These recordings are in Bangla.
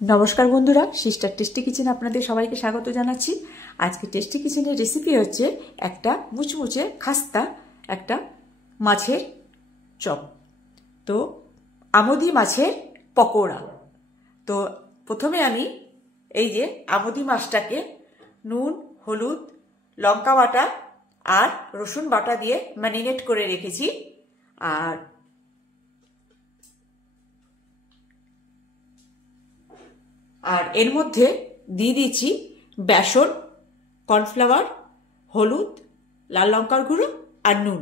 নমস্কার বন্ধুরা, সিস্টার টেস্টি কিচেন আপনাদের সবাইকে স্বাগত জানাচ্ছি। আজকে টেস্টি কিচেনের রেসিপি হচ্ছে একটা মুচমুচে খাস্তা একটা মাছের চপ, তো আমোদি মাছের পকোড়া। তো প্রথমে আমি এই যে আমোদি মাছটাকে নুন, হলুদ, লঙ্কা বাটা আর রসুন বাটা দিয়ে ম্যারিনেট করে রেখেছি। আর এর মধ্যে দিয়ে দিচ্ছি বেসন, কর্নফ্লাওয়ার, হলুদ, লাল লঙ্কার গুঁড়ো আর নুন।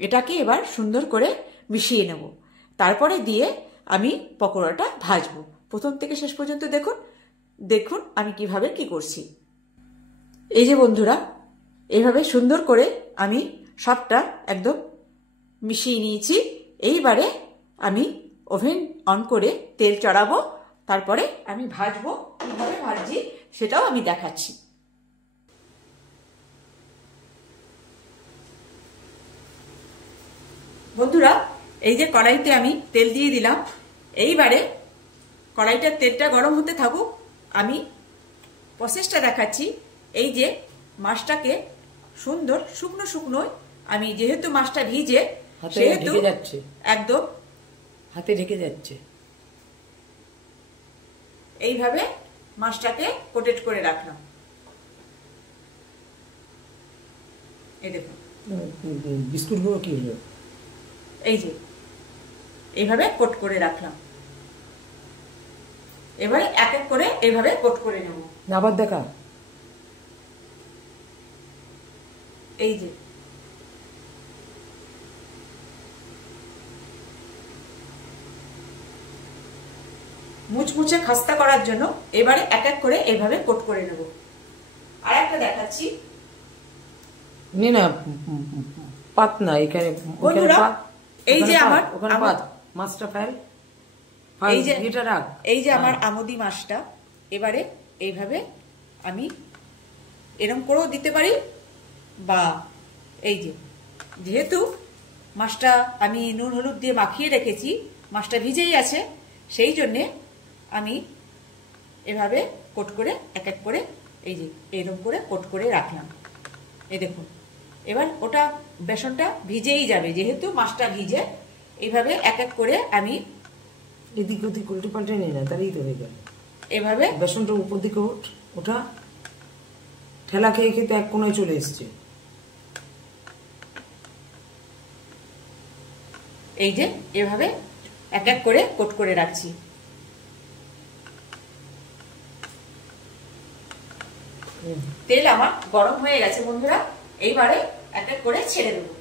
এটাকে এবার সুন্দর করে মিশিয়ে নেব। তারপরে দিয়ে আমি পকোড়াটা ভাজবো। প্রথম থেকে শেষ পর্যন্ত দেখুন আমি কিভাবে কি করছি। এই যে বন্ধুরা, এইভাবে সুন্দর করে আমি সবটা একদম মিশিয়ে নিয়েছি। এইবারে আমি ওভেন অন করে তেল চড়াবো, তারপরে আমি ভাজবো। কিভাবে ভাজছি সেটাও আমি দেখাচ্ছি। বন্ধুরা, এই যে কড়াইতে আমি তেল দিয়ে দিলাম। এইবারে কড়াইটার তেলটা গরম হতে থাকুক, আমি প্রসেসটা দেখাচ্ছি। এই যে মাছটাকে সুন্দর শুকনো শুকনো, আমি যেহেতু মাছটা ভিজে সেহেতু একদম হাতে ঢেকে যাচ্ছে, এইভাবে মাছটাকে কোটেড করে রাখলাম। এই দেখুন বিস্কুট গুলো কি হলো, এই যে এইভাবে কোট করে রাখলাম। এবারে এক এক করে এইভাবে কোট করে নেব। আবার দেখা, এই যে মুচমুচে খাস্তা করার জন্য এবারে এক এক করে এইভাবে কোট করে নেব। আর একটা দেখাচ্ছি, না পাত না এখানে, এই যে আমার মাছটা ফেল, এই যে আমার আমোদি মাছটা, এবারে এইভাবে আমি এরম করেও দিতে পারি, বা এই যে যেহেতু মাছটা আমি নুন হলুদ দিয়ে মাখিয়ে রেখেছি, মাছটা ভিজেই আছে, সেই জন্যে আমি এভাবে কোট করে এক এক করে এই যে এরকম করে কোট করে রাখলাম। এই দেখুন, এবার ওটা বেসনটা ভিজেই যাবে, যেহেতু মাছটা ভিজে। এইভাবে এক এক করে আমি এদিক ওদিক উল্টে পাল্টে নিই না, তাহলেই তো হয়ে যাবে। এভাবে বেসনটা উপর দিকে ওঠা ঠেলা খেয়ে খেতে এক কোনায় চলে এসছে। এই যে এভাবে এক এক করে কোট করে রাখছি। তেল আমার গরম হয়ে গেছে বন্ধুরা, এইবারে এক এক করে ছেড়ে দেবো।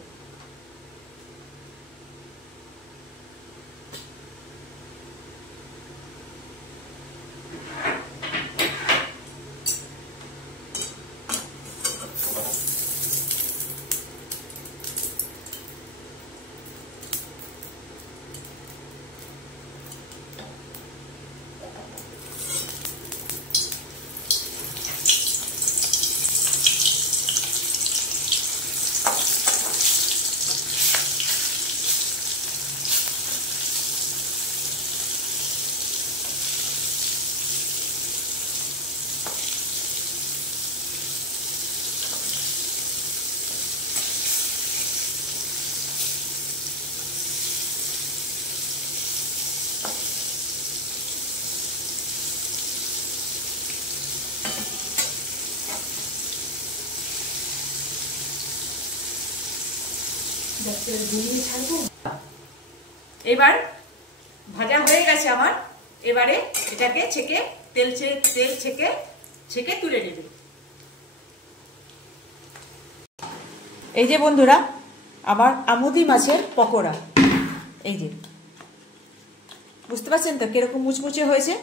এবার ভাজা হয়ে গেছে আমার। এবারে এটাকে তেল ছেঁকে তুলে নেবে। এই যে বন্ধুরা, আমার আমোদি মাছের পকোড়া, এই যে বুঝতে পারছেন তো কিরকম মুচমুচে হয়েছে,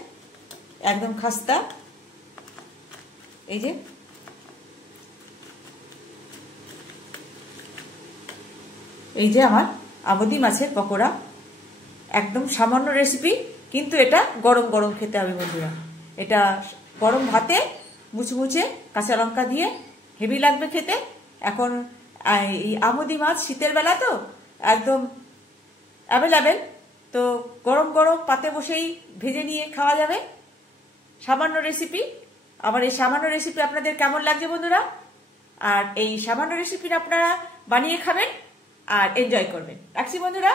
একদম খাস্তা। এই যে আমার আমোদি মাছের পকোড়া, একদম সামান্য রেসিপি, কিন্তু এটা গরম গরম খেতে হবে বন্ধুরা। এটা গরম ভাতে মুচমুচে কাঁচা লঙ্কা দিয়ে হেভি লাগবে খেতে। এখন এই আমোদি মাছ শীতের বেলা তো একদম অ্যাভেলেবেল, তো গরম গরম পাতে বসেই ভেজে নিয়ে খাওয়া যাবে। সামান্য রেসিপি। আমার এই সামান্য রেসিপি আপনাদের কেমন লাগছে বন্ধুরা? আর এই সামান্য রেসিপি আপনারা বানিয়ে খাবেন আর এনজয় করবেন। রাখছি বন্ধুরা।